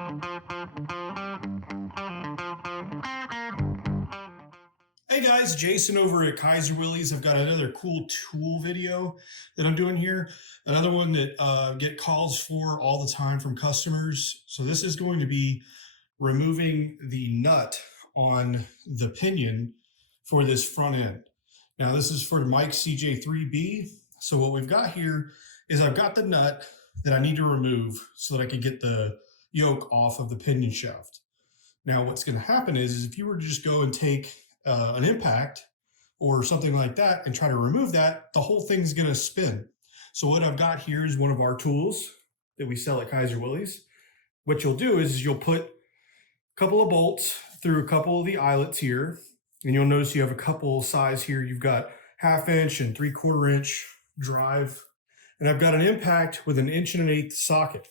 Hey guys, Jason over at Kaiser Willys. I've got another cool tool video that I'm doing here. Another one that get calls for all the time from customers. So this is going to be removing the nut on the pinion for this front end. Now this is for Mike CJ3B. So what we've got here is I've got the nut that I need to remove so that I can get the yoke off of the pinion shaft. Now what's going to happen is if you were to just go and take an impact or something like that and try to remove that, the whole thing's going to spin. So what I've got here is one of our tools that we sell at Kaiser Willys. What you'll do is you'll put a couple of bolts through a couple of the eyelets here, and you'll notice you have a couple size here. You've got 1/2 inch and 3/4 inch drive, and I've got an impact with an 1.1/8" socket.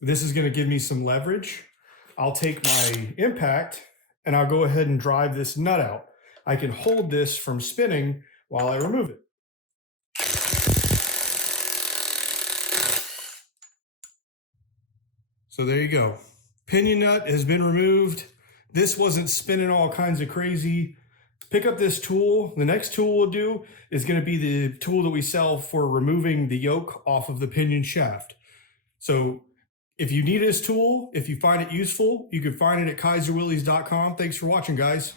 This is going to give me some leverage. I'll take my impact and I'll go ahead and drive this nut out. I can hold this from spinning while I remove it. So there you go. Pinion nut has been removed. This wasn't spinning all kinds of crazy. Pick up this tool. The next tool we'll do is going to be the tool that we sell for removing the yoke off of the pinion shaft. So if you need this tool, if you find it useful, you can find it at kaiserwillys.com. Thanks for watching, guys.